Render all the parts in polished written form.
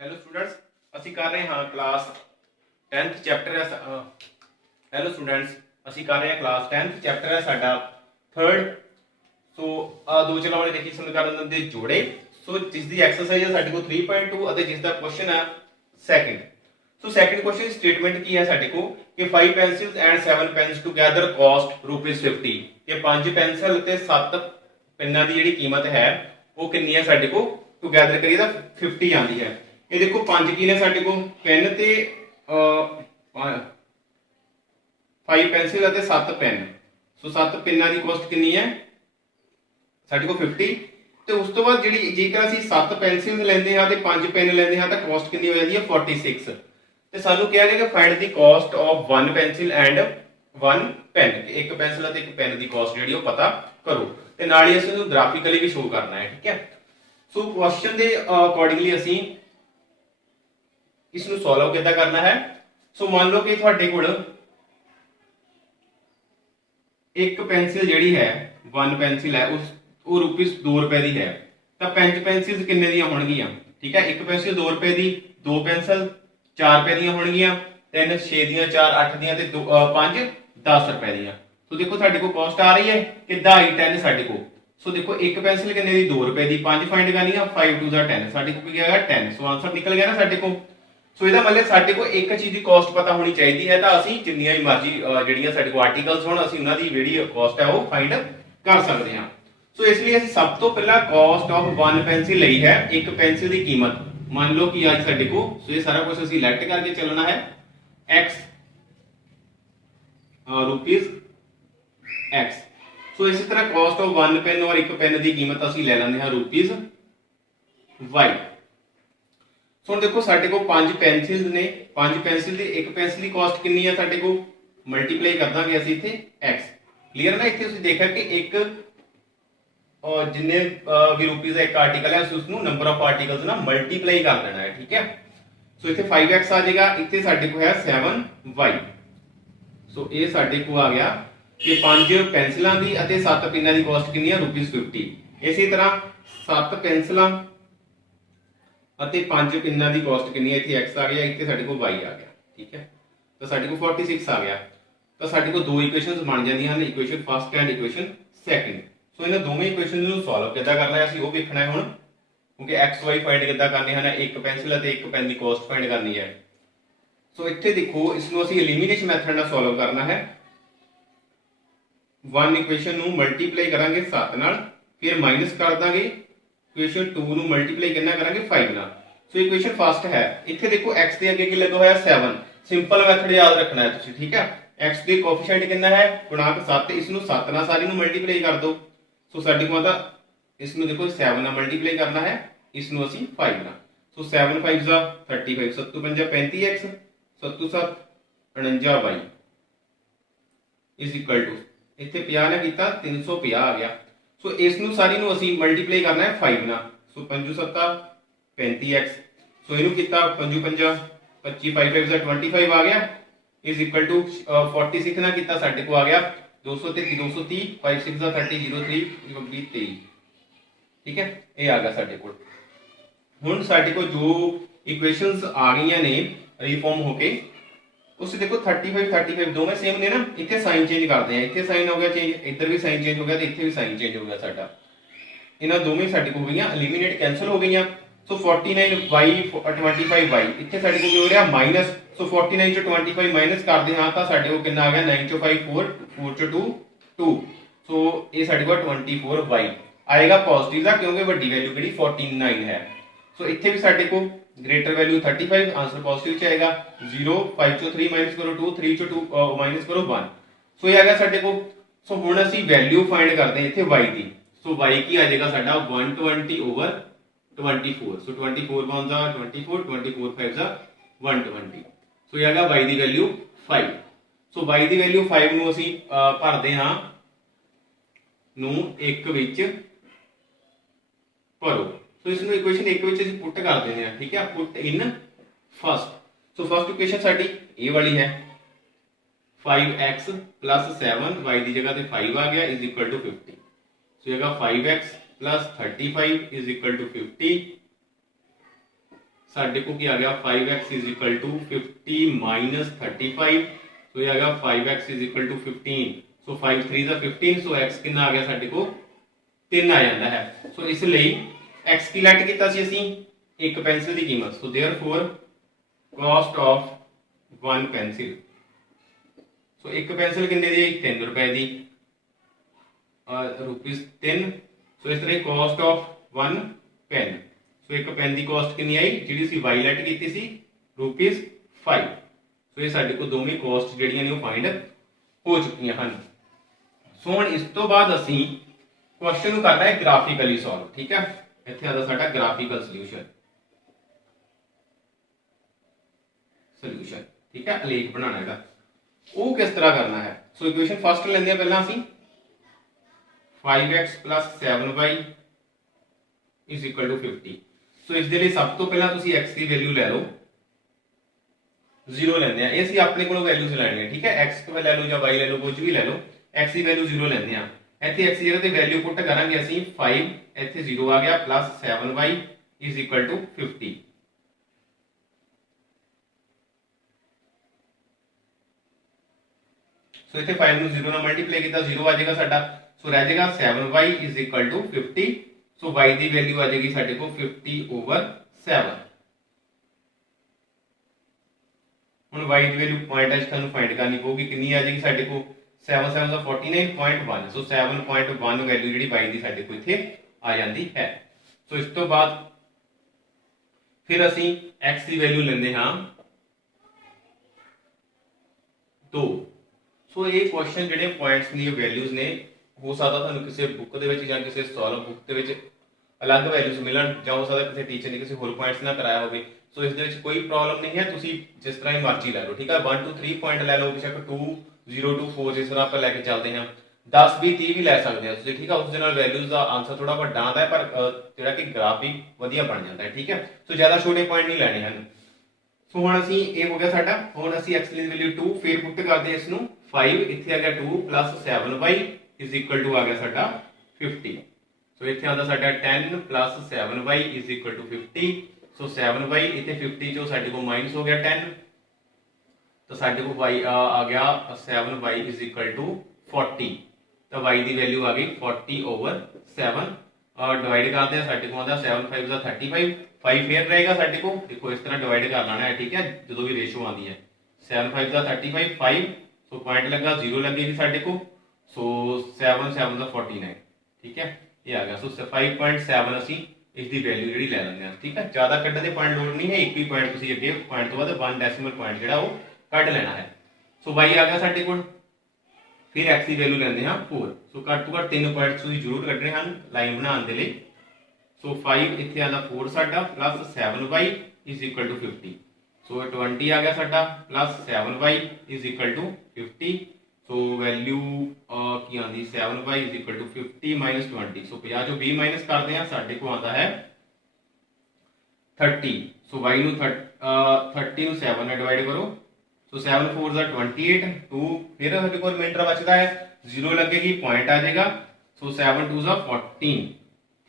Hello students, ਅਸੀਂ ਕਰ ਰਹੇ ਹਾਂ ਕਲਾਸ 10th ਚੈਪਟਰ ਹੈ। ਹੈਲੋ ਸਟੂਡੈਂਟਸ, ਅਸੀਂ ਕਰ ਰਹੇ ਹਾਂ ਕਲਾਸ 10th ਚੈਪਟਰ ਹੈ ਸਾਡਾ 3rd। ਸੋ ਆ ਦੋ ਚਲਾਂ ਵਾਲੇ ਦੇਖੀ ਸਮੀਕਰਨ ਦੇ ਜੋੜੇ। ਸੋ ਜਿਸ ਦੀ ਐਕਸਰਸਾਈਜ਼ ਹੈ ਸਾਡੇ ਕੋਲ 3.2 ਅਤੇ ਜਿਸ ਦਾ ਕੁਐਸਚਨ ਹੈ second. So second question statement ਕੀ ਹੈ ਸਾਡੇ ਕੋਲ ਕਿ 5 pencils and 7 pens together cost ₹50 ਕਿ 5 ਪੈਨਸਲ ਤੇ 7 ਪੈਨਾਂ ਦੀ ਜਿਹੜੀ ਕੀਮਤ ਹੈ ਉਹ ਕਿੰਨੀ ਹੈ ਸਾਡੇ ਕੋਲ ਟੁਗੇਦਰ ਕਰੀਏ ਤਾਂ 50 ਆਉਂਦੀ ਹੈ। ਇਹ ਦੇਖੋ 5 ਕੀ ਨੇ ਸਾਡੇ ਕੋਲ ਪੈਨ ਤੇ 5 ਪੈਨਸਿਲ ਅਤੇ 7 ਪੈਨ। ਸੋ 7 ਪੈਨਾਂ ਦੀ ਕਾਸਟ ਕਿੰਨੀ ਹੈ ਸਾਡੇ ਕੋਲ 50। ਤੇ ਉਸ ਤੋਂ ਬਾਅਦ ਜਿਹੜੀ ਜੇਕਰ ਅਸੀਂ 7 ਪੈਨਸਿਲ ਲੈਂਦੇ ਹਾਂ ਤੇ 5 ਪੈਨ ਲੈਂਦੇ ਹਾਂ ਤਾਂ ਕਾਸਟ ਕਿੰਨੀ ਹੋ ਜਾਂਦੀ ਹੈ 46। ਤੇ ਸਾਨੂੰ ਕਿਹਾ ਗਿਆ ਕਿ find the cost of 1 pencil and 1 pen, ਇੱਕ ਪੈਨਸਿਲ ਅਤੇ ਇੱਕ ਪੈਨ ਦੀ ਕਾਸਟ ਜਿਹੜੀ ਉਹ ਪਤਾ ਕਰੋ। ਤੇ ਨਾਲ ਹੀ ਅਸੀਂ ਇਹਨੂੰ ਗ੍ਰਾਫਿਕਲੀ ਵੀ ਸ਼ੋ ਕਰਨਾ ਹੈ, ਠੀਕ ਹੈ। ਸੋ ਕੁਐਸਚਨ ਦੇ ਅਕੋਰਡਿੰਗਲੀ ਅਸੀਂ ਇਸ ਨੂੰ ਸੋਲਵ ਕਿੱਦਾਂ ਕਰਨਾ ਹੈ। ਸੋ ਮੰਨ ਲਓ ਕਿ ਤੁਹਾਡੇ ਕੋਲ ਇੱਕ ਪੈਨਸਿਲ ਜਿਹੜੀ ਹੈ 1 ਪੈਨਸਿਲ ਹੈ ਉਹ ₹2 ਦੀ ਹੈ ਤਾਂ 5 ਪੈਨਸਿਲਸ ਕਿੰਨੇ ਦੀਆਂ ਹੋਣਗੀਆਂ, ਠੀਕ ਹੈ। ਇੱਕ ਪੈਨਸਿਲ 2 ਰੁਪਏ ਦੀ, 2 ਪੈਨਸਿਲ 4 ਰੁਪਏ ਦੀਆਂ ਹੋਣਗੀਆਂ, 3 6 ਦੀਆਂ, 4 8 ਦੀਆਂ ਤੇ 5 10 ਰੁਪਏ ਦੀਆਂ। ਸੋ ਦੇਖੋ ਤੁਹਾਡੇ ਕੋਲ ਕਾਸਟ ਆ ਰਹੀ ਹੈ ਕਿੱਦਾਂ ਆਈ 10 ਸਾਡੇ ਕੋਲ। ਸੋ ਦੇਖੋ ਇੱਕ ਪੈਨਸਿਲ ਕਿੰਨੇ ਦੀ 2 ਰੁਪਏ ਦੀ, 5 ਫਾਈਂਡ ਕਰਨੀ ਆ, 5 2 10 ਸਾਡੇ ਕੋਲ ਕੀ ਆਏਗਾ 10। ਸੋ ਆਨਸਰ ਨਿਕਲ ਗਿਆ ਨਾ ਸਾਡੇ ਕੋਲ। ਸੋ ਇਹਦਾ ਮਤਲਬ ਸਾਡੇ ਕੋਲ ਇੱਕ ਚੀਜ਼ ਦੀ ਕਾਸਟ ਪਤਾ ਹੋਣੀ ਚਾਹੀਦੀ ਹੈ ਤਾਂ ਅਸੀਂ ਜਿੰਨੀਆਂ ਹੀ ਮਰਜ਼ੀ ਜਿਹੜੀਆਂ ਸਾਡੇ ਕੋਲ ਆਰਟੀਕਲਸ ਹੋਣ ਅਸੀਂ ਉਹਨਾਂ ਦੀ ਜਿਹੜੀ ਕਾਸਟ ਹੈ ਉਹ ਫਾਈਂਡ ਕਰ ਸਕਦੇ ਹਾਂ। ਸੋ ਇਸ ਲਈ ਅਸੀਂ ਸਭ ਤੋਂ ਪਹਿਲਾਂ ਕਾਸਟ ਆਫ 1 ਪੈਨਸਿਲ ਲਈ ਹੈ, ਇੱਕ ਪੈਨਸਿਲ ਦੀ ਕੀਮਤ ਮੰਨ ਲਓ ਕਿ ਅੱਜ ਸਾਡੇ ਕੋਲ। ਸੋ ਇਹ ਸਾਰਾ ਕੁਝ ਅਸੀਂ ਲੈਟ ਕਰਕੇ ਚੱਲਣਾ ਹੈ x ਰੁਪੀਸ x। ਸੋ ਇਸੇ ਤਰ੍ਹਾਂ ਕਾਸਟ ਆਫ 1 ਪੈਨ ਔਰ ਇੱਕ ਪੈਨ ਦੀ ਕੀਮਤ ਅਸੀਂ ਲੈ ਲੈਂਦੇ ਹਾਂ ਰੁਪੀਸ y। ਸੋ ਹੁਣ ਦੇਖੋ ਸਾਡੇ ਕੋਲ 5 ਪੈਨਸਿਲਸ ਨੇ, 5 ਪੈਨਸਿਲ ਦੀ ਇੱਕ ਪੈਨਸਿਲ ਦੀ ਕਾਸਟ ਕਿੰਨੀ ਹੈ ਸਾਡੇ ਕੋਲ, ਮਲਟੀਪਲਾਈ ਕਰ ਦਾਂਗੇ ਅਸੀਂ ਇੱਥੇ x। ਕਲੀਅਰ ਨਾ। ਇੱਥੇ ਤੁਸੀਂ ਦੇਖਿਆ ਕਿ ਇੱਕ ਜਿੰਨੇ ਵੀ ਰੁਪੀਸ ਦਾ ਇੱਕ ਆਰਟੀਕਲ ਹੈ ਉਸ ਨੂੰ ਨੰਬਰ ਆਫ ਆਰਟੀਕਲਸ ਨਾਲ ਮਲਟੀਪਲਾਈ ਕਰ ਦੇਣਾ ਹੈ, ਠੀਕ ਹੈ। ਸੋ ਇੱਥੇ 5x ਆ ਜਾਏਗਾ, ਇੱਥੇ ਸਾਡੇ ਕੋਲ ਹੈ 7y। ਸੋ ਇਹ ਸਾਡੇ ਕੋਲ ਆ ਗਿਆ ਕਿ 5 ਪੈਨਸਿਲਾਂ ਦੀ ਅਤੇ 7 ਪੈਨਾਂ ਦੀ ਕਾਸਟ ਕਿੰਨੀ ਹੈ ₹50। ਇਸੇ ਤਰ੍ਹਾਂ 7 ਪੈਨਸਿਲਾਂ ਅਤੇ 5 ਪੈਨਾਂ ਦੀ ਕਾਸਟ ਕਿੰਨੀ ਹੈ, ਇੱਥੇ x ਆ ਗਿਆ, ਇੱਥੇ ਸਾਡੇ ਕੋਲ y ਆ ਗਿਆ, ਠੀਕ ਹੈ। ਤਾਂ ਸਾਡੇ ਕੋਲ 46 ਆ ਗਿਆ। ਤਾਂ ਸਾਡੇ ਕੋਲ ਦੋ ਇਕੁਏਸ਼ਨਸ ਬਣ ਜਾਂਦੀਆਂ ਹਨ, equation first and equation second. So ਇਹਨਾਂ ਦੋਵੇਂ ਇਕੁਏਸ਼ਨਸ ਨੂੰ ਸੋਲਵ ਕਿੱਦਾਂ ਕਰਨਾ ਹੈ ਅਸੀਂ ਉਹ ਵੇਖਣਾ ਹੈ ਹੁਣ, ਕਿਉਂਕਿ x y ਫਾਈਂਡ ਕਿੱਦਾਂ ਕਰਨੇ ਹਨ, ਇੱਕ ਪੈਨਸਿਲ ਅਤੇ ਇੱਕ ਪੈਨ ਦੀ ਕਾਸਟ ਫਾਈਂਡ ਕਰਨੀ ਹੈ। ਸੋ ਇੱਥੇ ਦੇਖੋ ਇਸ ਨੂੰ ਅਸੀਂ ਐਲੀਮੀਨੇਸ਼ਨ ਮੈਥਡ ਨਾਲ ਸੋਲਵ ਕਰਨਾ ਹੈ। 1 ਇਕੁਏਸ਼ਨ ਨੂੰ ਮਲਟੀਪਲਾਈ ਕਰਾਂਗੇ 7 ਨਾਲ, ਫਿਰ ਮਾਈਨਸ ਕਰ ਦਾਂਗੇ ਇਕੁਏਸ਼ਨ 2 ਨੂੰ ਮਲਟੀਪਲਾਈ ਕਿੰਨਾ ਕਰਾਂਗੇ 5 ਨਾਲ। ਸੋ ਇਕੁਏਸ਼ਨ ਫਸਟ ਹੈ, ਇੱਥੇ ਦੇਖੋ x ਦੇ ਅੱਗੇ ਕੀ ਲੱਗਾ ਹੋਇਆ 7। ਸਿੰਪਲ ਮੈਥਡ ਯਾਦ ਰੱਖਣਾ ਹੈ ਤੁਸੀਂ, ਠੀਕ ਹੈ। x ਦੇ ਕੋਐਫੀਸ਼ੀਐਂਟ ਕਿੰਨਾ ਹੈ ਗੁਣਾਕ 7, ਇਸ ਨੂੰ 7 ਨਾਲ ਸਾਰੀ ਨੂੰ ਮਲਟੀਪਲਾਈ ਕਰ ਦਿਓ। ਸੋ ਸਾਡੇ ਕੋਲ ਤਾਂ ਇਸ ਨੂੰ ਦੇਖੋ 7 ਨਾਲ ਮਲਟੀਪਲਾਈ ਕਰਨਾ ਹੈ, ਇਸ ਨੂੰ ਅਸੀਂ 5 ਨਾਲ। ਸੋ 7 5 ਦਾ 35, 7 5 35x, 7 7 49y is equal to ਇੱਥੇ 50 ਨੇ ਕੀਤਾ 350 ਆ ਗਿਆ। ਸੋ ਇਸ ਨੂੰ ਸਾਰੀ ਨੂੰ ਅਸੀਂ ਮਲਟੀਪਲਾਈ ਕਰਨਾ ਹੈ 5 ਨਾਲ। ਸੋ 5 7 35x। ਸੋ ਇਹਨੂੰ ਕੀਤਾ 5 5 25, 5 5 ਦਾ 25 ਆ ਗਿਆ ਇਜ਼ ਇਕੁਅਲ ਟੂ 46 ਨਾਲ ਕੀਤਾ ਸਾਡੇ ਕੋਲ ਆ ਗਿਆ 230, 230 5 6 ਦਾ 30 03 23, ਠੀਕ ਹੈ। ਇਹ ਆ ਗਿਆ ਸਾਡੇ ਕੋਲ। ਹੁਣ ਸਾਡੇ ਕੋਲ ਜੋ ਇਕੁਏਸ਼ਨਸ ਆ ਗਈਆਂ ਨੇ ਰੀਫਾਰਮ ਹੋ ਕੇ, ਉਸ ਦੇਖੋ 35 35 ਦੋਵੇਂ ਸੇਮ ਨੇ ਨਾ। ਇੱਥੇ ਸਾਈਨ ਚੇਂਜ ਕਰਦੇ ਆ, ਇੱਥੇ ਸਾਈਨ ਹੋ ਗਿਆ ਚੇਂਜ, ਇੱਧਰ ਵੀ ਸਾਈਨ ਚੇਂਜ ਹੋ ਗਿਆ ਤੇ ਇੱਥੇ ਵੀ ਸਾਈਨ ਚੇਂਜ ਹੋ ਗਿਆ ਸਾਡਾ। ਇਹਨਾਂ ਦੋਵੇਂ ਸਾਡੇ ਕੋਲ ਗਈਆਂ ਐਲੀਮੀਨੇਟ ਕੈਨਸਲ ਹੋ ਗਈਆਂ। ਸੋ 49y 25y ਇੱਥੇ ਸਾਡੇ ਕੋਲ ਕੀ ਹੋ ਰਿਹਾ ਮਾਈਨਸ। ਸੋ 49 ਚੋਂ 25 ਮਾਈਨਸ ਕਰਦੇ ਹਾਂ ਤਾਂ ਸਾਡੇ ਕੋਲ ਕਿੰਨਾ ਆ ਗਿਆ 9 ਚੋਂ 5 4, 4 ਚੋਂ 2 2। ਸੋ ਇਹ ਸਾਡੇ ਕੋਲ 24y ਆਏਗਾ ਪੋਜ਼ਿਟਿਵ ਦਾ, ਕਿਉਂਕਿ ਵੱਡੀ ਵੈਲਿਊ ਕਿਹੜੀ 49 ਹੈ। ਸੋ ਇੱਥੇ ਵੀ ਸਾਡੇ ਕੋਲ ग्रेटर वैल्यू 35, आंसर पॉजिटिव च आएगा। 0 5 चो 3 माइनस करो 2, 3 चो 2 माइनस करो 1। सो ये आ गया साडे को। सो हुण असीं वैल्यू फाइंड करते हैं इत्थे y दी। सो y की आ जाएगा साडा 120 ओवर 24। सो 24 1 जा 24, 24 5 जा 120। सो ये आ गया y दी वैल्यू 5। सो y दी वैल्यू 5 ਨੂੰ ਅਸੀਂ ਭਰਦੇ ਹਾਂ ਨੂੰ 1 ਵਿੱਚ ਭਰੋ। ਸੋ ਇਸ ਨੂੰ ਇਕੁਏਸ਼ਨ 1 ਵਿੱਚ ਅਸੀਂ ਪੁੱਟ ਕਰ ਦਿੰਦੇ ਹਾਂ, ਠੀਕ ਹੈ। ਪੁੱਟ ਇਨ ਫਸਟ। ਸੋ ਫਸਟ ਇਕੁਏਸ਼ਨ ਸਾਡੀ ਇਹ ਵਾਲੀ ਹੈ 5x 7 y ਦੀ ਜਗ੍ਹਾ ਤੇ 5 ਆ ਗਿਆ ਇਜ਼ ਇਕੁਅਲ ਟੂ 50। ਸੋ ਹੈਗਾ 5x 35 ਇਜ਼ ਇਕੁਅਲ ਟੂ 50 साढ़े को क्या आ गया 5x is equal to 50 minus 35। So ये आ गया 5x इज इक्वल टू 15। सो 5 3 दा 15। सो x कितना आ गया साढ़े को 3 आ जाता है। सो इसलिए x की लैट किया सी असीं एक पेंसिल की कीमत। So therefore cost of 1 pencil. So एक पेंसिल किन्ने दी 3 रुपए की ₹3। सो इस तरह कॉस्ट ऑफ 1 पेन। सो एक पेन की कॉस्ट कितनी आई जी सी वाई लैट की सी ₹5। सो ये साडे को दोवें कॉस्ट जिहड़ियां ने फाइंड हो चुकी हैं। सो हुण इस तो बाद असीं क्वेश्चन नूं करना है ग्राफिकली सॉल्व। ठीक है, इत्थे आता साडा ग्राफिकल सॉल्यूशन। ठीक है, आलेख बनाना है वो किस तरह करना है। सो इक्वेशन फर्स्ट लेंदे पहला असीं 5x plus 7y is equal to 50। सो इस दे लई सब तो पहला तुसीं x की वैल्यू ले लो 0 लेंदे आ। ये असीं अपने कोलों वैल्यूज लैणी है। ठीक है, x को ले लो या y ले लो, कुछ भी ले लो, x की वैल्यू 0 लेंदे आ। इत्थे x की जगह ते वैल्यू पुट करांगे असीं 5, इत्थे 0 आ गया, plus 7y is equal to 50। So इत्थे 5 ਨੂੰ 0 ਨਾਲ ਮਲਟੀਪਲਾਈ ਕੀਤਾ 0 ਆ ਜਾਏਗਾ ਸਾਡਾ। सो रह जाएगा 7y is equal to 50। So y की वैल्यू आ जाएगी साडे को 50/7। हुण y की वैल्यू पॉइंट है थानू फाइंड करनी पऊगी, कितनी आ जाएगी साडे को 7 7 दा 49.1। सो 7.1 वैल्यू जिहड़ी y की साडे को इत्थे आ जांदी है। सो इस तो बाद फिर असीं x की वैल्यू लैंदे हां 2। सो ये क्वेश्चन जिहड़े पॉइंट्स दी वैल्यूज ने हो सकता तुहानू किसी बुक दे विच जां किसी सॉल्व बुक दे विच अलग वैल्यूज मिलन, जां हो सकता किसी टीचर ने किसी होर पॉइंट्स ना कराया होवे। सो इस दे विच कोई प्रॉब्लम नहीं है, तुसीं जिस तरह ही मर्जी लै लो। ठीक है, 1 2 3 पॉइंट लै लो, बेशक 2 0 2 4 जिस तरह आपां लैके चलदे हां, 10 20 30 भी लै सकदे हो तुसीं। ठीक है, उस दे नाल वैल्यूज दा आंसर थोड़ा वड्डा आंदा है, पर जिहड़ा कि ग्राफ भी वधिया बन जाता है। ठीक है, सो ज़्यादा छोटे पॉइंट नहीं लैणे हन। सो हुण असीं ये हो गया साडा। हुण असीं x की वैल्यू 2 फिर पुट करदे इस नूं 5, इत्थे आ गया 2 plus 7y is equal to आ गया साडा 50। सो इत्थे आंदा साडा 10 plus 7y is equal to 50। So 7y इत्थे 50 चो साडे को माइनस हो गया 10, तो साडे को y आ गया 7y इज इक्वल टू 40। तो y की वैल्यू आ गई 40/7। डिवाइड करते हैं, साडे को आंदा 7 5 दा 35, 5 फिर रहेगा साडे को। देखो इस तरह डिवाइड कर लेना है। ठीक है, जो भी रेशो आती है 7 5 दा 35 5। सो पॉइंट लगा 0 लगेगी साडे को। सो 7 7 दा 49। ठीक है, ये आ गया। सो 5.7 असीं इसकी वैल्यू जिहड़ी लै लैंदे हां। ठीक है, ज़्यादा कड्ढण दी पॉइंट लोड़ नहीं है, एक ही पॉइंट तुसीं अगे पॉइंट तो बाद 1 डेसिमल पॉइंट जिहड़ा वो कढ लेना है। सो y आ गया साडे कोल। फिर x की वैल्यू लैंदे हां 4। सो घੱਟ ਤੋਂ घੱਟ 3 पॉइंट तुसीं जरूर कढने हन लाइन बनाउण दे लई। सो 5 इत्थे आंदा 4 साडा plus 7y is equal to 50। So 20 आ गया साडा plus 7y is equal to 50। So value की आंदी 7y is equal to 50 minus 20। So 50 जो 20 माइनस करते हैं साडे को आंदा है 30। सो y नू 30 नू 7 नाल डिवाइड करो। सो 7 4 दा 28, 2 फिर हमारे को रिमाइंडर बचता है 0 लगेगी, पॉइंट आ जाएगा। सो 7 2 दा 14।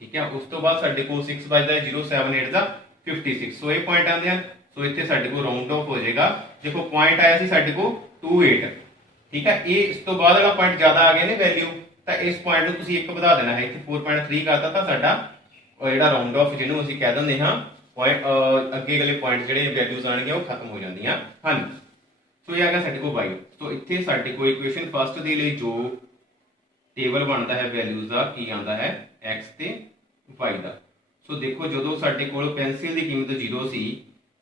ठीक है, उस तो बाद साडे को 6 बचदा है 0 7 8 दा 56। सो ये पॉइंट आंदे हैं। सो इत्थे साडे को राउंड ऑफ हो जाएगा। देखो पॉइंट आया सी साडे को 28। ठीक है, ये इस तो बाद वाला पॉइंट ज्यादा आ गया ने वैल्यू, तो इस पॉइंट को तुसीं एक वधा देना है। इत्थे 4.3 करता था साडा जिहड़ा राउंड ऑफ जिहनूं असीं कह दिंदे हां पॉइंट अगे अगले पॉइंट जिहड़े वैल्यूज आणगे वो खत्म हो जांदियां हन। सो ये आ गया साडे को y। तो इत्थे साडे को इक्वेशन फर्स्ट दे लई जो टेबल बनता है वैल्यूज का की आंदा है x ते y दा। सो देखो जदों साडे कोल पेंसिल की कीमत 0 सी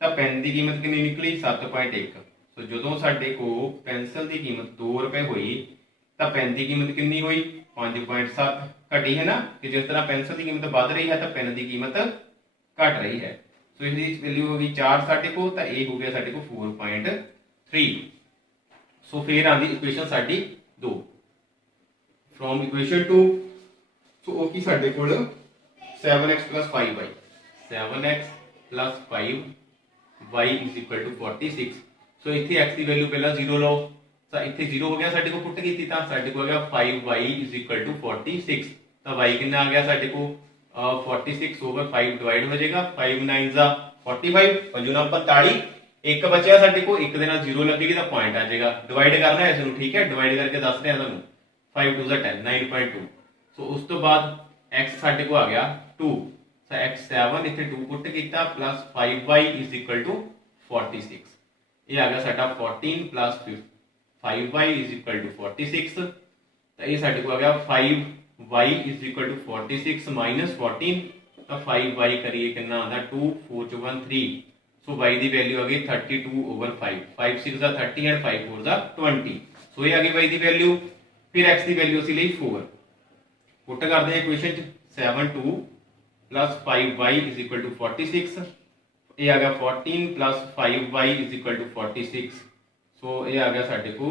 तां पेन की कीमत कितनी निकली 7.1। सो जदों साडे को पेंसिल की कीमत 2 रुपए हुई तां पेन की कीमत कितनी हुई 5.7 घटी है ना, कि जिस तरह पेंसिल की कीमत बढ़ रही है तो पेन की कीमत घट रही है। सो इसकी वैल्यू होगी 4 साडे को, तो ये हो गया साडे को 4.3। सो फिर आंदी इक्वेशन साडी 2 फ्रॉम इक्वेशन 2। सो वो की साडे कोल 7x plus 5y 7x plus 5y is equal to 46। सो इत्थे x की वैल्यू पहला 0 लो, तो इत्थे 0 हो गया साडे को पुट कीती तां साडे को आ गया 5y is equal to 46। तो y कितना आ गया साडे को 46 over 5 डिवाइड हो जाएगा, 5 9 ज़ा 45 ਪੰਜੂ ਨਾਲ 45 ਇੱਕ ਬਚਿਆ ਸਾਡੇ ਕੋਲ, ਇੱਕ ਦੇ ਨਾਲ 0 ਲੱਗੇਗੀ ਤਾਂ ਪੁਆਇੰਟ ਆ ਜਾਏਗਾ। ਡਿਵਾਈਡ ਕਰਨਾ ਹੈ ਇਸ ਨੂੰ, ਠੀਕ ਹੈ, ਡਿਵਾਈਡ ਕਰਕੇ ਦੱਸ ਰਿਹਾ ਤੁਹਾਨੂੰ 5 2 10 9.2। ਸੋ ਉਸ ਤੋਂ ਬਾਅਦ x ਸਾਡੇ ਕੋਲ ਆ ਗਿਆ 2, ਸੋ x7 ਇੱਥੇ 2 ਪੁੱਟ ਕੀਤਾ plus 5y is equal to 46। ਇਹ ਆ ਗਿਆ ਸਾਡਾ 14 plus 5y is equal to 46। ਤਾਂ ਇਹ ਸਾਡੇ ਕੋਲ ਆ ਗਿਆ 5y ਇਜ਼ ਇਕੁਅਲ ਟੂ 46 ਮਾਈਨਸ 14। ਤਾਂ 5y ਕਰੀਏ ਕਿੰਨਾ ਆਉਂਦਾ 2 4 ਚ 1 3। ਸੋ y ਦੀ ਵੈਲਿਊ ਆ ਗਈ 32/5। 5 6 ਦਾ 30 ਐਂਡ 5 4 ਦਾ 20। ਸੋ ਇਹ ਆ ਗਈ y ਦੀ ਵੈਲਿਊ। ਫਿਰ x ਦੀ ਵੈਲਿਊ ਅਸੀਂ ਲਈ 4, ਪੁੱਟ ਕਰਦੇ ਹਾਂ ਇਕੁਏਸ਼ਨ ਚ 7 2 plus 5y is equal to 46। ਇਹ ਆ ਗਿਆ 14 plus 5y is equal to 46। ਸੋ ਇਹ ਆ ਗਿਆ ਸਾਡੇ ਕੋ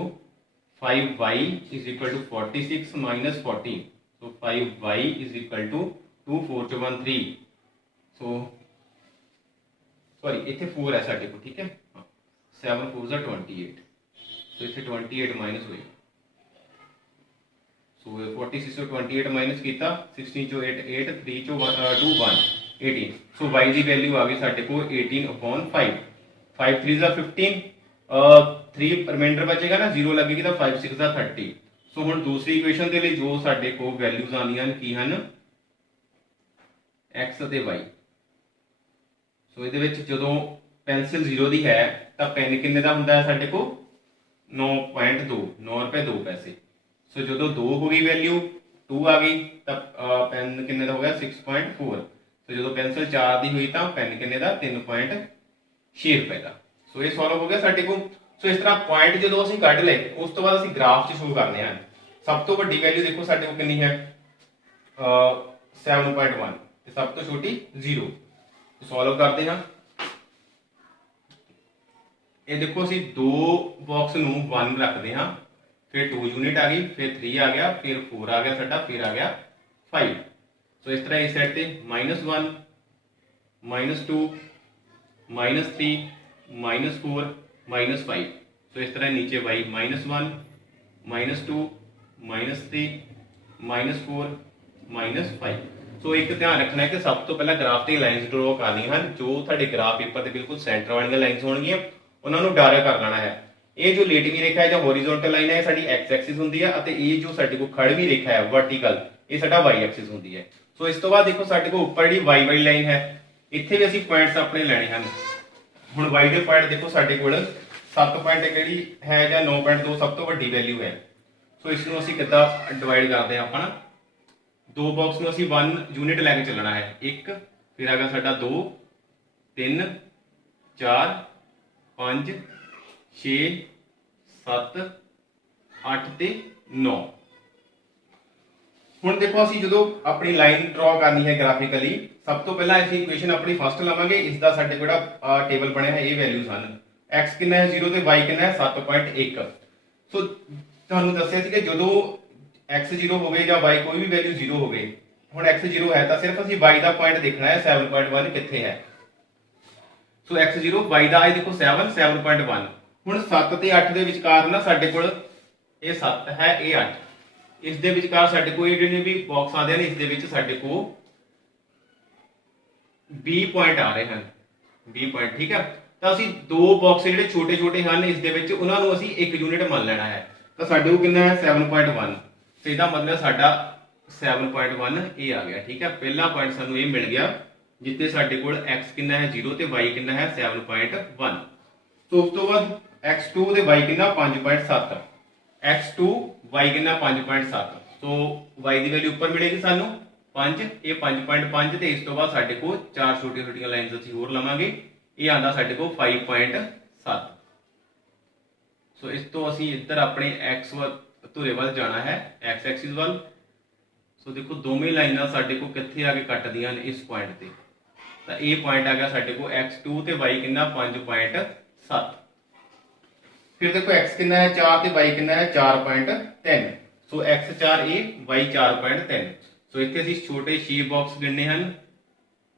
5y is equal to 46 minus 14। So 5y is equal to 2 4 ਚ 1 3। ਸੋ ਸੌਰੀ ਇੱਥੇ 4 ਹੈ ਸਾਡੇ ਕੋ, ਠੀਕ ਹੈ, 7 4 ਦਾ 28। ਸੋ ਇੱਥੇ 28 ਮਾਈਨਸ ਹੋਏਗਾ। ਸੋ 46 ਚੋਂ 28 ਮਾਈਨਸ ਕੀਤਾ, 16 ਚੋਂ 8 8 3 ਚੋਂ 2 1 18। ਸੋ y ਦੀ ਵੈਲਿਊ ਆ ਗਈ ਸਾਡੇ ਕੋਲ 18/5। 5 3 ਦਾ 15, 3 ਰਿਮਾਈਂਡਰ ਬਚੇਗਾ ਨਾ, 0 ਲੱਗੇਗੀ ਤਾਂ 5 6 ਦਾ 30। ਸੋ ਹੁਣ ਦੂਸਰੀ ਇਕੁਏਸ਼ਨ ਦੇ ਲਈ ਜੋ ਸਾਡੇ ਕੋਲ ਵੈਲਿਊਜ਼ ਆਉਂਦੀਆਂ ਹਨ ਕੀ ਹਨ, x ਅਤੇ y। ਸੋ ਇਹਦੇ ਵਿੱਚ ਜਦੋਂ ਪੈਨਸਿਲ 0 ਦੀ ਹੈ ਤਾਂ ਪੈਨ ਕਿੰਨੇ ਦਾ ਹੁੰਦਾ ਹੈ ਸਾਡੇ ਕੋਲ 9.2, 9 ਰੁਪਏ 2 ਪੈਸੇ। ਸੋ ਜਦੋਂ 2 ਹੋ ਗਈ ਵੈਲਿਊ 2 ਆ ਗਈ ਤਾਂ ਪੈਨ ਕਿੰਨੇ ਦਾ ਹੋ ਗਿਆ 6.4। ਸੋ ਜਦੋਂ ਪੈਨਸਿਲ 4 ਦੀ ਹੋਈ ਤਾਂ ਪੈਨ ਕਿੰਨੇ ਦਾ 3.6 ਰੁਪਏ ਦਾ। ਸੋ ਇਹ ਸੋਲਵ ਹੋ ਗਿਆ ਸਾਡੇ ਕੋਲ। ਸੋ ਇਸ ਤਰ੍ਹਾਂ ਪੁਆਇੰਟ ਜਦੋਂ ਅਸੀਂ ਕੱਢ ਲਏ ਉਸ ਤੋਂ ਬਾਅਦ ਅਸੀਂ ਗ੍ਰਾਫ 'ਚ ਸ਼ੋ ਕਰਨੇ ਹਨ। ਸਭ ਤੋਂ ਵੱਡੀ ਵੈਲਿਊ ਦੇਖੋ ਸਾਡੇ ਕੋਲ ਕਿੰਨੀ ਹੈ 7.1 ਤੇ ਸਭ ਤੋਂ ਛੋਟੀ 0। ਸੋਲਵ ਕਰਦੇ ਹਾਂ। ਇਹ ਦੇਖੋ ਅਸੀਂ ਦੋ ਬਾਕਸ ਨੂੰ 1 ਰੱਖਦੇ ਹਾਂ, फिर 2 यूनिट आ गई, फिर 3 आ गया, फिर 4 आ गया साडा, फिर आ गया 5। सो इस तरह इस साइड पे -1 -2 -3 -4 -5। सो इस तरह नीचे y -1 -2 -3 -4 -5। सो एक ध्यान रखना है कि सब तो पहला ग्राफ ते लाइनस ड्रॉ करनी है, जो तुहाडे ग्राफ पेपर ते बिल्कुल सेंटर वाली लाइनस होणगियां उन्हां नूं डायरेक्ट कर लेना है। ये जो लेटवी रेखा है जो हॉरिजॉन्टल लाइन है साडी एक्स एक्सिस हुंदी है, अते ये जो साडे को खड़वी रेखा है वर्टिकल ये साडा वाई एक्सिस हुंदी है। सो इस तो बाद देखो साडे को ऊपर जी वाई वाली लाइन है, इत्थे भी असीं पॉइंट्स अपने लैणे हन। हुण वाई दे पॉइंट देखो साडे कोल 7.1 है जां 9.2 सब तो वड्डी वैल्यू है। सो इस नूं असीं किद्दां डिवाइड करदे आं आपां, दो बॉक्स नूं असीं 1 यूनिट लैके चलना है, 1 फिर आ गया साडा 2 3 4 5 6 7 8 ਤੇ 9। ਹੁਣ ਦੇਖੋ ਅਸੀਂ ਜਦੋਂ ਆਪਣੀ ਲਾਈਨ ਡਰਾ ਕਰਨੀ ਹੈ ਗ੍ਰਾਫਿਕਲੀ, ਸਭ ਤੋਂ ਪਹਿਲਾਂ ਅਸੀਂ ਇਕੁਏਸ਼ਨ ਆਪਣੀ ਫਸਟ ਲਵਾਂਗੇ। ਇਸ ਦਾ ਸਾਡੇ ਕੋਲ ਜਿਹੜਾ ਟੇਬਲ ਬਣਿਆ ਹੈ ਇਹ ਵੈਲਿਊਜ਼ ਹਨ। x ਕਿੰਨਾ ਹੈ 0 ਤੇ y ਕਿੰਨਾ ਹੈ 7.1। ਸੋ ਤੁਹਾਨੂੰ ਦੱਸਿਆ ਸੀ ਕਿ ਜਦੋਂ x 0 ਹੋਵੇ ਜਾਂ y ਕੋਈ ਵੀ ਵੈਲਿਊ 0 ਹੋਵੇ, ਹੁਣ x 0 ਹੈ ਤਾਂ ਸਿਰਫ ਅਸੀਂ y ਦਾ ਪੁਆਇੰਟ ਦੇਖਣਾ ਹੈ 7.1 ਕਿੱਥੇ ਹੈ। ਸੋ x 0 y ਦਾ ਇਹ ਦੇਖੋ 7 7.1। ਹੁਣ 7 ਤੇ 8 ਦੇ ਵਿਚਕਾਰ ਨਾ ਸਾਡੇ ਕੋਲ ਇਹ 7 ਹੈ ਇਹ 8, ਇਸ ਦੇ ਵਿਚਕਾਰ ਸਾਡੇ ਕੋਲ ਇਹ ਜਿਹੜੇ ਵੀ ਬਾਕਸ ਆਦੇ ਨੇ ਇਸ ਦੇ ਵਿੱਚ ਸਾਡੇ ਕੋਲ B ਪੁਆਇੰਟ ਆ ਰਹੇ ਹਨ, B ਪੁਆਇੰਟ, ਠੀਕ ਹੈ। ਤਾਂ ਅਸੀਂ ਦੋ ਬਾਕਸ ਜਿਹੜੇ ਛੋਟੇ ਛੋਟੇ ਹਨ ਇਸ ਦੇ ਵਿੱਚ ਉਹਨਾਂ ਨੂੰ ਅਸੀਂ 1 ਯੂਨਿਟ ਮੰਨ ਲੈਣਾ ਹੈ। ਤਾਂ ਸਾਡੇ ਕੋਲ ਕਿੰਨਾ ਹੈ 7.1, ਤੇ ਇਹਦਾ ਮਤਲਬ ਸਾਡਾ 7.1 ਇਹ ਆ ਗਿਆ, ਠੀਕ ਹੈ। ਪਹਿਲਾ ਪੁਆਇੰਟ ਸਾਨੂੰ ਇਹ ਮਿਲ ਗਿਆ ਜਿੱਥੇ ਸਾਡੇ ਕੋਲ x ਕਿੰਨਾ ਹੈ 0 ਤੇ y ਕਿੰਨਾ ਹੈ 7.1। ਸੋ ਉਸ ਤੋਂ ਬਾਅਦ x2 ਤੇ y ਕਿੰਨਾ 5.7, x2 y ਕਿੰਨਾ 5.7। ਸੋ y ਦੀ ਵੈਲਿਊ ਉੱਪਰ ਮਿਲੇਗੀ ਸਾਨੂੰ 5, ਇਹ 5.5 ਤੇ ਇਸ ਤੋਂ ਬਾਅਦ ਸਾਡੇ ਕੋਲ ਚਾਰ ਛੋਟੀਆਂ ਛੋਟੀਆਂ ਲਾਈਨਸ ਅਸੀਂ ਹੋਰ ਲਵਾਂਗੇ, ਇਹ ਆਂਦਾ ਸਾਡੇ ਕੋਲ 5.7। ਸੋ ਇਸ ਤੋਂ ਅਸੀਂ ਇੱਧਰ ਆਪਣੇ x ਧੁਰੇ ਵੱਲ ਜਾਣਾ ਹੈ, x ਐਕਸਿਸ ਵੱਲ। ਸੋ ਦੇਖੋ ਦੋਵੇਂ ਲਾਈਨਾਂ ਸਾਡੇ ਕੋਲ ਕਿੱਥੇ ਆ ਕੇ ਕੱਟਦੀਆਂ ਨੇ ਇਸ ਪੁਆਇੰਟ ਤੇ, ਤਾਂ ਇਹ ਪੁਆਇੰਟ ਆ ਗਿਆ ਸਾਡੇ ਕੋਲ x2 ਤੇ y ਕਿੰਨਾ 5.7। फिर देखो x कितना है 4 ਤੇ y कितना है 4.3। सो x 4 a y 4.3। सो ਇੱਥੇ ਅਸੀਂ ਛੋਟੇ ਸ਼ੇਪ ਬਾਕਸ ਗਿਣਨੇ ਹਨ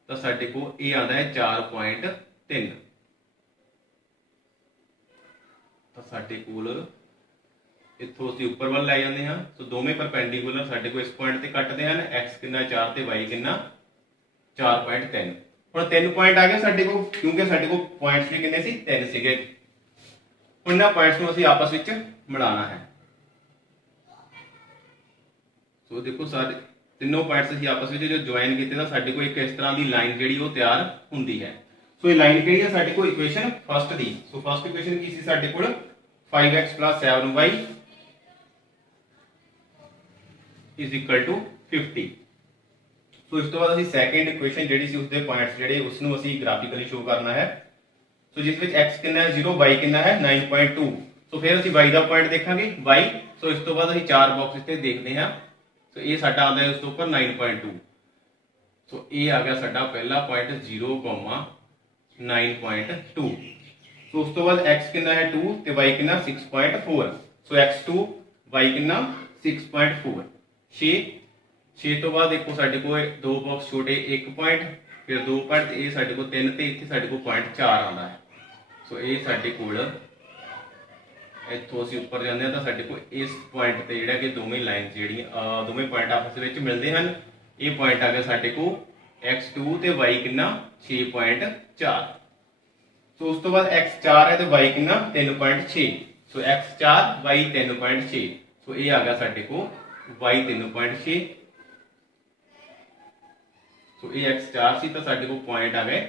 ਤਾਂ ਸਾਡੇ ਕੋਲ ਇਹ ਆਉਂਦਾ ਹੈ 4.3। ਤਾਂ ਸਾਡੇ ਕੋਲ ਇੱਥੋਂ ਅਸੀਂ ਉੱਪਰ ਵੱਲ ਲੈ ਜਾਂਦੇ ਹਾਂ। ਸੋ ਦੋਵੇਂ ਪਰਪੈਂਡੀਕੂਲਰ ਸਾਡੇ ਕੋਲ ਇਸ ਪੁਆਇੰਟ ਤੇ ਕੱਟਦੇ ਹਨ, x ਕਿੰਨਾ 4 ਤੇ y ਕਿੰਨਾ 4.3। ਹੁਣ 3 ਪੁਆਇੰਟ ਆ ਗਏ ਸਾਡੇ ਕੋਲ, ਕਿਉਂਕਿ ਸਾਡੇ ਕੋਲ ਪੁਆਇੰਟਸ ਵੀ ਕਿੰਨੇ ਸੀ 3 ਸੀਗੇ। ਹੁਣ ਇਹਨਾਂ ਪੁਆਇੰਟਸ ਨੂੰ ਅਸੀਂ ਆਪਸ ਵਿੱਚ ਮਿਲਾਉਣਾ ਹੈ। ਸੋ ਦੇਖੋ ਸਾਰੇ ਤਿੰਨों ਪੁਆਇੰਟਸ ਅਸੀਂ ਆਪਸ ਵਿੱਚ ਜੋ ਜੁਆਇਨ ਕੀਤੇ ਤਾਂ ਸਾਡੇ ਕੋਲ ਇੱਕ ਇਸ ਤਰ੍ਹਾਂ ਦੀ ਲਾਈਨ ਜਿਹੜੀ ਉਹ ਤਿਆਰ ਹੁੰਦੀ ਹੈ। ਸੋ ਇਹ ਲਾਈਨ ਕਿਹੜੀ ਹੈ ਸਾਡੇ ਕੋਲ ਇਕੁਏਸ਼ਨ ਫਸਟ ਦੀ। ਸੋ ਫਸਟ ਇਕੁਏਸ਼ਨ ਕੀ ਸੀ ਸਾਡੇ ਕੋਲ 5x 7y = 50। ਸੋ ਇਸ ਤੋਂ ਬਾਅਦ ਅਸੀਂ ਸੈਕੰਡ ਇਕੁਏਸ਼ਨ ਜਿਹੜੀ ਸੀ ਉਸਦੇ ਪੁਆਇੰਟਸ ਜਿਹੜੇ ਉਸ ਨੂੰ ਅਸੀਂ ਗ੍ਰਾਫਿਕਲੀ ਸ਼ੋ ਕਰਨਾ ਹੈ। ਸੋ ਜਿਸ ਵਿੱਚ x ਕਿੰਨਾ ਹੈ 0, y ਕਿੰਨਾ ਹੈ 9.2। ਸੋ ਫਿਰ ਅਸੀਂ y ਦਾ ਪੁਆਇੰਟ ਦੇਖਾਂਗੇ y। ਸੋ ਇਸ ਤੋਂ ਬਾਅਦ ਅਸੀਂ ਚਾਰ ਬਾਕਸ ਤੇ ਦੇਖਦੇ ਹਾਂ। ਸੋ ਇਹ ਸਾਡਾ ਆਉਂਦਾ ਹੈ ਉਸ ਤੋਂ ਉੱਪਰ 9.2। ਸੋ ਇਹ ਆ ਗਿਆ ਸਾਡਾ ਪਹਿਲਾ ਪੁਆਇੰਟ 0, 9.2। ਸੋ ਉਸ ਤੋਂ ਬਾਅਦ x ਕਿੰਨਾ ਹੈ 2 ਤੇ y ਕਿੰਨਾ 6.4। ਸੋ x2 y ਕਿੰਨਾ 6.4। 6 ਤੋਂ ਬਾਅਦ ਦੇਖੋ ਸਾਡੇ ਕੋਲ ਦੋ ਬਾਕਸ ਛੋਟੇ 1 ਪੁਆਇੰਟ ਫਿਰ 2 ਪੁਆਇੰਟ, ਇਹ ਸਾਡੇ ਕੋਲ 3 ਤੇ ਇੱਥੇ ਸਾਡੇ ਕੋਲ ਪੁਆਇੰਟ 4 ਆਉਂਦਾ ਹੈ। ਸੋ ਇਹ ਸਾਡੇ ਕੋਲ ਇੱਥੋਂ ਅਸੀਂ ਉੱਪਰ ਜਾਂਦੇ ਹਾਂ ਤਾਂ ਸਾਡੇ ਕੋਲ ਇਸ ਪੁਆਇੰਟ ਤੇ ਜਿਹੜਾ ਕਿ ਦੋਵੇਂ ਲਾਈਨਸ ਜਿਹੜੀਆਂ ਦੋਵੇਂ ਪੁਆਇੰਟ ਆਪਸ ਵਿੱਚ ਮਿਲਦੇ ਹਨ। ਇਹ ਪੁਆਇੰਟ ਆ ਗਿਆ ਸਾਡੇ ਕੋਲ x2 ਤੇ y ਕਿੰਨਾ 6.4। ਸੋ ਉਸ ਤੋਂ ਬਾਅਦ x4 ਹੈ ਤੇ y ਕਿੰਨਾ 3.6। ਸੋ x4 y 3.6। ਸੋ ਇਹ ਆ ਗਿਆ ਸਾਡੇ ਕੋਲ y 3.6। ਸੋ ਇਹ x4 ਸੀ ਤਾਂ ਸਾਡੇ ਕੋਲ ਪੁਆਇੰਟ ਆ ਗਏ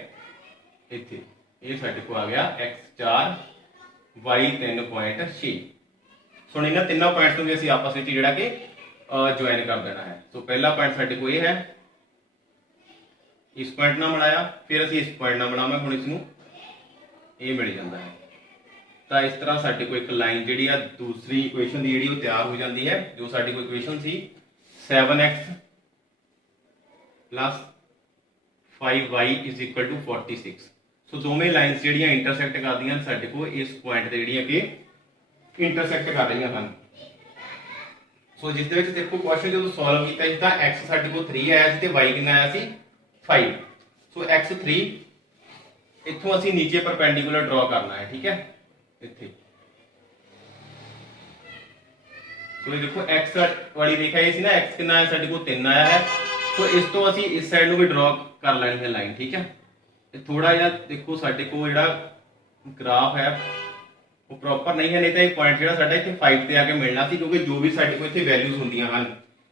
ਇੱਥੇ, ਇਹ ਸਾਡੇ ਕੋਲ ਆ ਗਿਆ x4 y 3.6। ਸੋ ਇਹਨਾਂ ਤਿੰਨਾਂ ਪੁਆਇੰਟਸ ਨੂੰ ਵੀ ਅਸੀਂ ਆਪਸ ਵਿੱਚ ਜਿਹੜਾ ਕਿ ਜੁਆਇਨ ਕਰ ਦੇਣਾ ਹੈ। ਸੋ ਪਹਿਲਾ ਪੁਆਇੰਟ ਸਾਡੇ ਕੋਲ ਇਹ ਹੈ, ਇਸ ਪੁਆਇੰਟ ਨਾਲ ਮਿਲਾਇਆ, ਫਿਰ ਅਸੀਂ ਇਸ ਪੁਆਇੰਟ ਨਾਲ ਮਿਲਾਵਾਂਗੇ। ਹੁਣ ਇਸ ਨੂੰ ਇਹ ਮਿਲ ਜਾਂਦਾ ਹੈ। ਤਾਂ ਇਸ ਤਰ੍ਹਾਂ ਸਾਡੇ ਕੋਲ ਇੱਕ ਲਾਈਨ ਜਿਹੜੀ ਆ ਦੂਸਰੀ ਇਕੁਏਸ਼ਨ ਦੀ ਜਿਹੜੀ ਉਹ ਤਿਆਰ ਹੋ ਜਾਂਦੀ ਹੈ। ਜੋ ਸਾਡੀ ਕੋਈ ਇਕੁਏਸ਼ਨ ਸੀ 7x + 5y = 46। ਸੋ ਦੋਵੇਂ ਲਾਈਨਸ ਜਿਹੜੀਆਂ ਇੰਟਰਸੈਕਟ ਕਰਦੀਆਂ ਹਨ ਸਾਡੇ ਕੋਲ ਇਸ ਪੁਆਇੰਟ ਤੇ ਜਿਹੜੀਆਂ ਕਿ ਇੰਟਰਸੈਕਟ ਕਰ ਰਹੀਆਂ ਹਨ। ਸੋ ਜਿਸ ਦੇ ਵਿੱਚ ਦੇਖੋ ਕੁਐਸਚਨ ਜਦੋਂ ਸੋਲਵ ਕੀਤਾ ਸੀ ਤਾਂ x ਸਾਡੇ ਕੋਲ 3 ਆਇਆ ਸੀ ਤੇ y ਕਿੰਨਾ ਆਇਆ ਸੀ 5। ਸੋ x3 ਇੱਥੋਂ ਅਸੀਂ ਨੀਚੇ ਪਰਪੈਂਡੀਕੂਲਰ ਡਰਾ ਕਰਨਾ ਹੈ, ਠੀਕ ਹੈ ਇੱਥੇ। ਸੋ ਇਹ ਦੇਖੋ x ਵਾਲੀ ਰੇਖਾ ਇਹ ਸੀ ਨਾ, x ਕਿੰਨਾ ਆਇਆ ਸਾਡੇ ਕੋਲ 3 ਆਇਆ ਹੈ। ਸੋ ਇਸ ਤੋਂ ਅਸੀਂ ਇਸ ਸਾਈਡ ਨੂੰ ਵੀ ਡਰਾ ਕਰ ਲੈਣੀ ਹੈ ਲਾਈਨ, ਠੀਕ ਹੈ। ਇਹ ਥੋੜਾ ਜਿਹਾ ਦੇਖੋ ਸਾਡੇ ਕੋਲ ਜਿਹੜਾ ਗ੍ਰਾਫ ਹੈ ਉਹ ਪ੍ਰੋਪਰ ਨਹੀਂ ਹੈ, ਨਹੀਂ ਤਾਂ ਇਹ ਪੁਆਇੰਟ ਜਿਹੜਾ ਸਾਡਾ ਇੱਥੇ 5 ਤੇ ਆ ਕੇ ਮਿਲਣਾ ਸੀ, ਕਿਉਂਕਿ ਜੋ ਵੀ ਸਾਡੇ ਕੋਲ ਇੱਥੇ ਵੈਲਿਊਜ਼ ਹੁੰਦੀਆਂ ਹਨ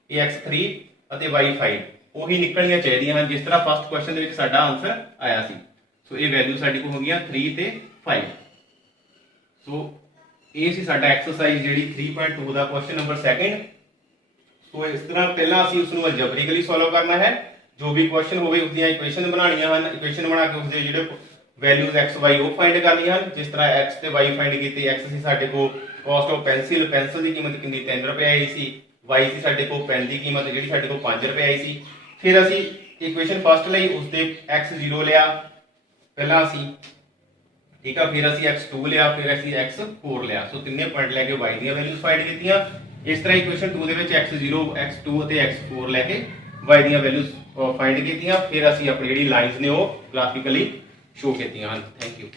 ਇਹ x3 ਅਤੇ y5 ਉਹੀ ਨਿਕਲਣੀਆਂ ਚਾਹੀਦੀਆਂ ਹਨ ਜਿਸ ਤਰ੍ਹਾਂ ਫਸਟ ਕੁਐਸਚਨ ਦੇ ਵਿੱਚ ਸਾਡਾ ਆਨਸਰ ਆਇਆ ਸੀ। ਸੋ ਇਹ ਵੈਲਿਊ ਸਾਡੇ ਕੋਲ ਹੋ ਗਈਆਂ 3 ਤੇ 5। ਸੋ ਇਹ ਸੀ ਸਾਡਾ ਐਕਸਰਸਾਈਜ਼ ਜਿਹੜੀ 3.2 ਦਾ ਕੁਐਸਚਨ ਨੰਬਰ 2। ਸੋ ਇਸ ਤਰ੍ਹਾਂ ਪਹਿਲਾਂ ਅਸੀਂ ਉਸ ਨੂੰ ਅਲਜਬਰਿਕਲੀ ਸੋਲਵ ਕਰਨਾ ਹੈ। ਜੋ ਵੀ ਕੁਐਸਚਨ ਹੋਵੇ ਉਸ ਦੀਆਂ ਇਕੁਏਸ਼ਨ ਬਣਾਉਣੀਆਂ ਹਨ, ਇਕੁਏਸ਼ਨ ਬਣਾ ਕੇ ਉਸਦੇ ਜਿਹੜੇ ਵੈਲਿਊਜ਼ x y ਉਹ ਫਾਈਂਡ ਕਰਨੀਆਂ ਹਨ। ਜਿਸ ਤਰ੍ਹਾਂ x ਤੇ y ਫਾਈਂਡ ਕੀਤੇ, x ਸੀ ਸਾਡੇ ਕੋਲ ਕਾਸਟ ਆਫ ਪੈਨਸਿਲ ਦੀ ਕੀਮਤ ਕਿੰਨੀ 3 ਰੁਪਏ ਆਈ ਸੀ, y ਸੀ ਸਾਡੇ ਕੋਲ ਪੈਨ ਦੀ ਕੀਮਤ ਜਿਹੜੀ ਸਾਡੇ ਕੋਲ 5 ਰੁਪਏ ਆਈ ਸੀ। ਫਿਰ ਅਸੀਂ ਇਕੁਏਸ਼ਨ ਫਸਟ ਲਈ ਉਸਦੇ x0 ਲਿਆ ਪਹਿਲਾਂ ਅਸੀਂ, ਠੀਕ ਆ, ਫਿਰ ਅਸੀਂ x2 ਲਿਆ, ਫਿਰ ਅਸੀਂ x4 ਲਿਆ। ਸੋ ਤਿੰਨੇ ਪੁਆਇੰਟ ਲੈ ਕੇ y ਦੀਆਂ ਵੈਲਿਊਜ਼ ਫਾਈਂਡ ਕੀਤੀਆਂ। ਇਸ ਤਰ੍ਹਾਂ ਇਕੁਏਸ਼ਨ 2 ਦੇ ਵਿੱਚ x0 x2 ਅਤੇ x4 ਲੈ ਕੇ y ਦੀਆਂ ਵੈਲਿਊਜ਼ ਫਾਈਂਡ ਕੀਤੀਆਂ। ਫਿਰ ਅਸੀਂ ਆਪਣੀ ਜਿਹੜੀ ਲਾਈਨਸ ਨੇ ਉਹ ਗ੍ਰਾਫਿਕਲੀ ਸ਼ੋ ਕੀਤੀਆਂ ਹਨ। Thank you.